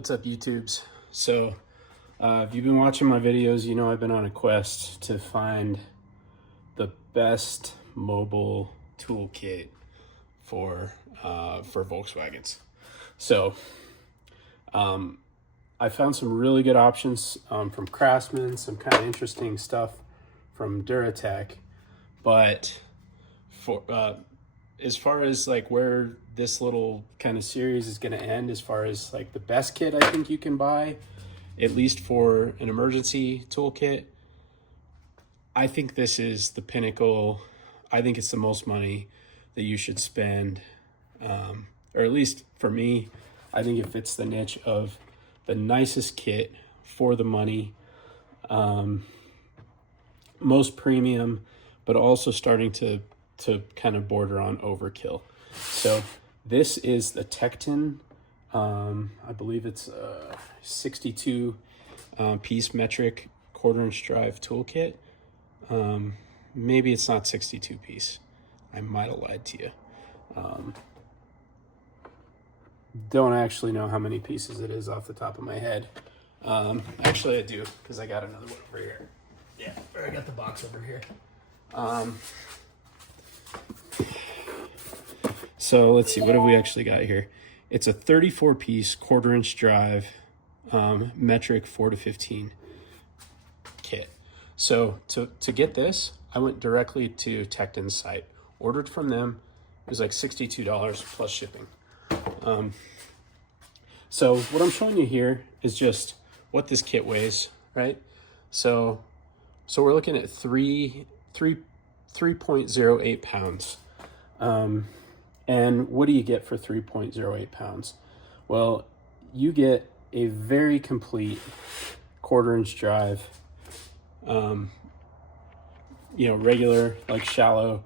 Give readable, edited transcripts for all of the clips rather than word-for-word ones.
What's up, YouTubes? So, if you've been watching my videos, you know I've been on a quest to find the best mobile toolkit for Volkswagens. So, I found some really good options from Craftsman, some kind of interesting stuff from Duratec, but for as far as like where this little kind of series is going to end, as far as like the best kit I think you can buy, at least for an emergency toolkit, I think this is the pinnacle. I think it's the most money that you should spend, or at least for me, I think it fits the niche of the nicest kit for the money, most premium, but also starting to kind of border on overkill. So this is the Tekton, I believe it's a 62 piece metric 1/4" drive toolkit. Maybe it's not 62 piece. I might have lied to you. Don't actually know how many pieces it is off the top of my head. Actually I do, because I got another one over here. Yeah, I got the box over here. So let's see, what have we actually got here? It's a 34 piece 1/4" drive, metric 4 to 15 kit. So to get this, I went directly to Tekton's site, ordered from them. It was like $62 plus shipping. So what I'm showing you here is just what this kit weighs, right? So we're looking at 3.08 pounds. And what do you get for 3.08 pounds? Well, you get a very complete 1/4" drive, regular, like shallow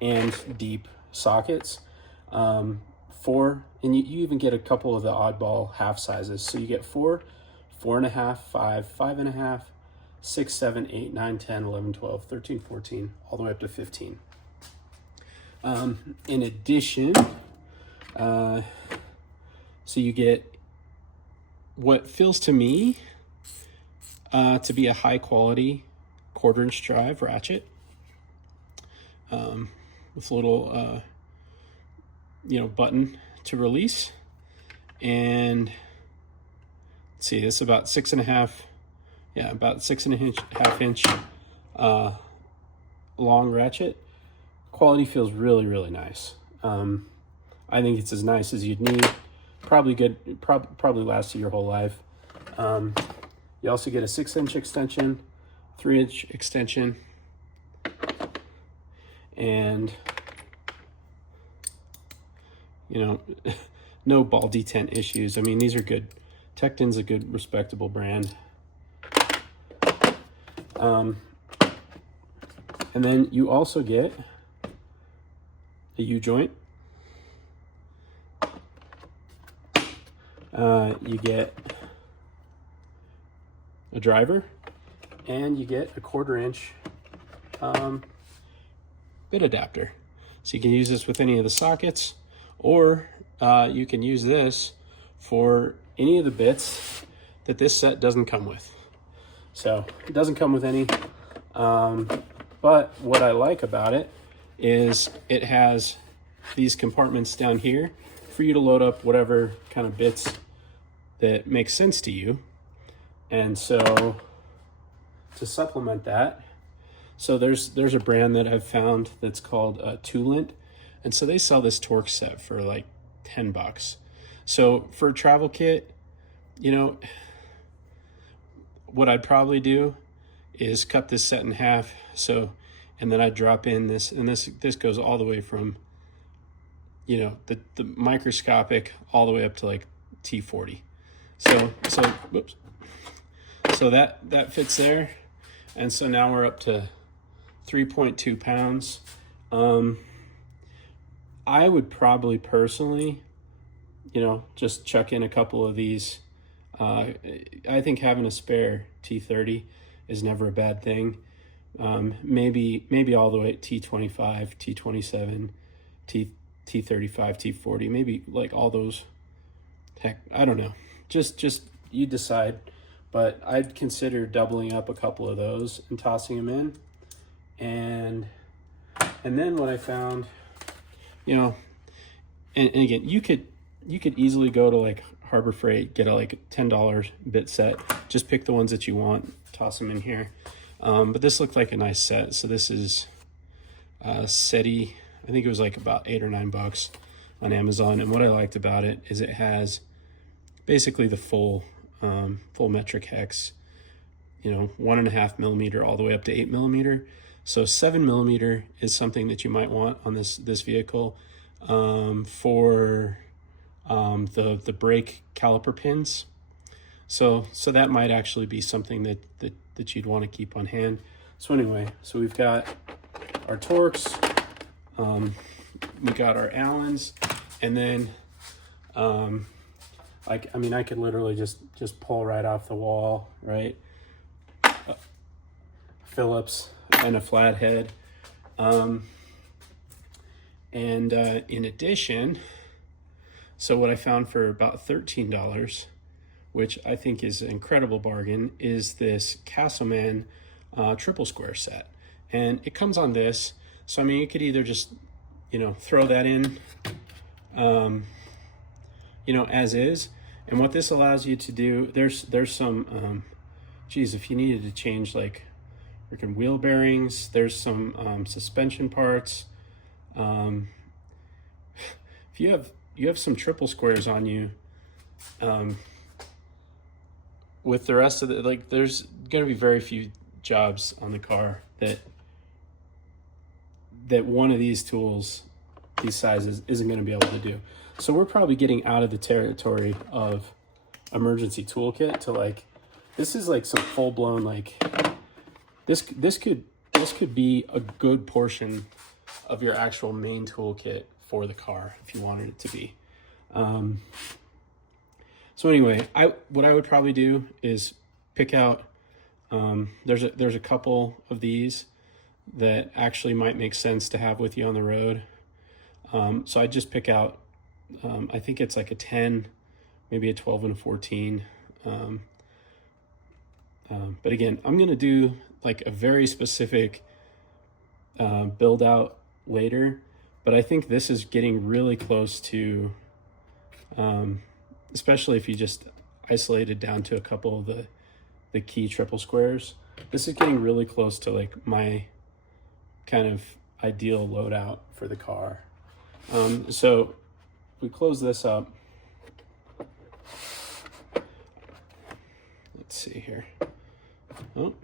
and deep sockets. And you even get a couple of the oddball half sizes. So you get 4, 4.5, 5, 5.5, 6, 7, 8, 9, 10, 11, 12, 13, 14, all the way up to 15. In addition, so you get what feels to me to be a high quality 1/4" drive ratchet, with a little button to release. And let's see, it's about 6.5, about 6.5 inch long ratchet. Quality feels really, really nice. I think it's as nice as you'd need. Probably good, probably lasts you your whole life. You also get a 6-inch extension, 3-inch extension, and no ball detent issues. I mean, these are good. Tekton's a good, respectable brand. And then you also get a U-joint. You get a driver, and you get a 1/4" bit adapter. So you can use this with any of the sockets, or you can use this for any of the bits that this set doesn't come with. So it doesn't come with any, but what I like about it is it has these compartments down here for you to load up whatever kind of bits that make sense to you. And so to supplement that, so there's a brand that I've found that's called Tulint, and so they sell this torque set for like $10. So for a travel kit, what I'd probably do is cut this set in half. And then I drop in this, and this goes all the way from, the microscopic all the way up to like T40. So whoops. So that fits there. And so now we're up to 3.2 pounds. I would probably personally, just chuck in a couple of these. I think having a spare T30 is never a bad thing. Maybe all the way at T25, T27, T35, T40, maybe like all those. Heck, I don't know. just you decide. But I'd consider doubling up a couple of those and tossing them in. And then what I found, you know, and again, you could easily go to like Harbor Freight, get a like $10 bit set, just pick the ones that you want, toss them in here. But this looked like a nice set. So this is SETI, I think it was like about $8 or $9 on Amazon. And what I liked about it is it has basically the full metric hex, you know, 1.5 millimeter all the way up to 8 millimeter. So 7 millimeter is something that you might want on this vehicle for the brake caliper pins. So that might actually be something that you'd want to keep on hand. So anyway, so we've got our Torx, we got our Allens, and then I mean, I could literally just pull right off the wall, right? Phillips and a flathead. And in addition, so what I found for about $13, which I think is an incredible bargain, is this Castleman triple square set. And it comes on this. So, I mean, you could either just, you know, throw that in, you know, as is. And what this allows you to do, there's some, geez, if you needed to change like freaking wheel bearings, there's some suspension parts. If you have some triple squares on you, with the rest of the, like, there's going to be very few jobs on the car that one of these tools, these sizes, isn't going to be able to do. So we're probably getting out of the territory of emergency toolkit to like, this is like some full-blown, like, this could be a good portion of your actual main toolkit for the car if you wanted it to be. So anyway, what I would probably do is pick out, there's a couple of these that actually might make sense to have with you on the road. So I just pick out, I think it's like a 10, maybe a 12 and a 14. But again, I'm going to do like a very specific build out later, but I think this is getting really close to, especially if you just isolate it down to a couple of the key triple squares. This is getting really close to like my kind of ideal loadout for the car. So we close this up. Let's see here. Oh.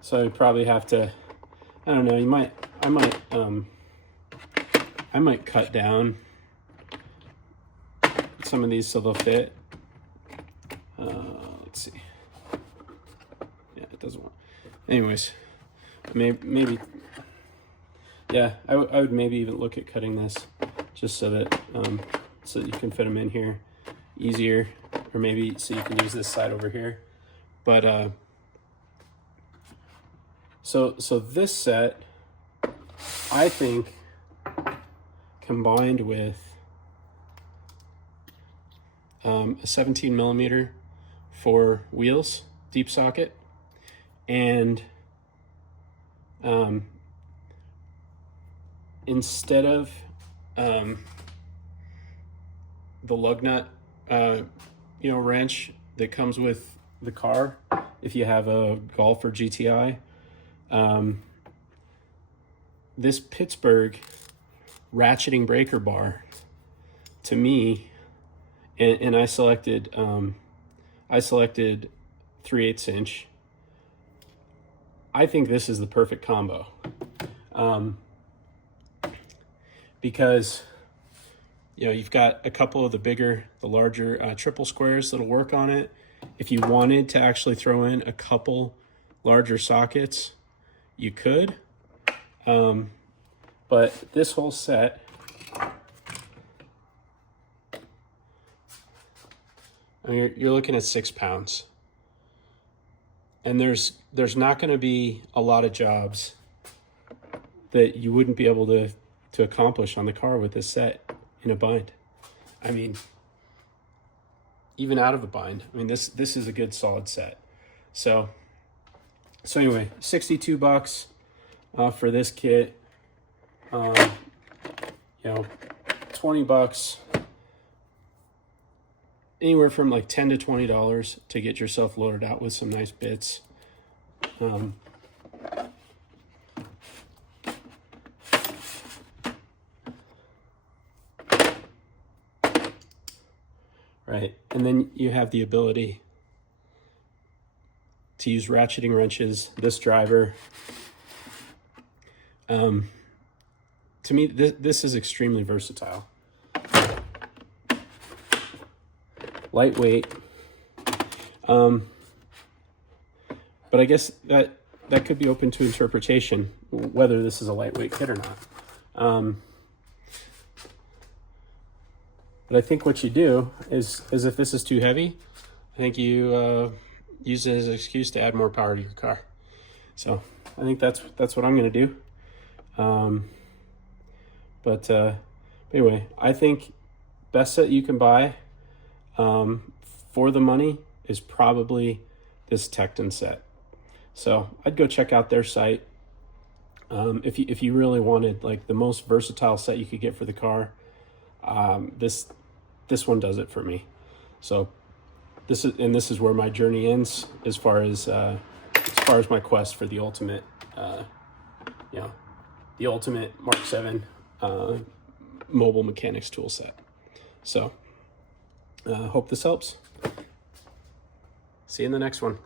So I probably have to, I don't know, I might cut down some of these so they'll fit. Let's see. Yeah, it doesn't want. Anyways, maybe. Yeah, I would maybe even look at cutting this just so that you can fit them in here easier, or maybe so you can use this side over here. But so this set, I think, combined with a 17 millimeter for wheels, deep socket, and instead of the lug nut wrench that comes with the car, if you have a Golf or GTI, this Pittsburgh ratcheting breaker bar, to me, and I selected 3/8 inch. I think this is the perfect combo, because you've got a couple of the larger triple squares that'll work on it. If you wanted to actually throw in a couple larger sockets, you could, but this whole set, you're looking at 6 pounds, and there's not going to be a lot of jobs that you wouldn't be able to accomplish on the car with this set in a bind. I mean, even out of the bind. I mean, this is a good solid set. So anyway, $62 for this kit. You know, $20, anywhere from like $10 to $20 to get yourself loaded out with some nice bits. Right, and then you have the ability to use ratcheting wrenches, this driver. To me, this is extremely versatile. Lightweight. But I guess that could be open to interpretation, whether this is a lightweight kit or not. But I think what you do is if this is too heavy, I think you use it as an excuse to add more power to your car. So I think that's what I'm going to do. But anyway, I think best set you can buy for the money is probably this Tekton set. So I'd go check out their site. If you really wanted like the most versatile set you could get for the car, this one does it for me. So this is where my journey ends as far as my quest for the ultimate, the ultimate Mark 7 mobile mechanics tool set. So hope this helps. See you in the next one.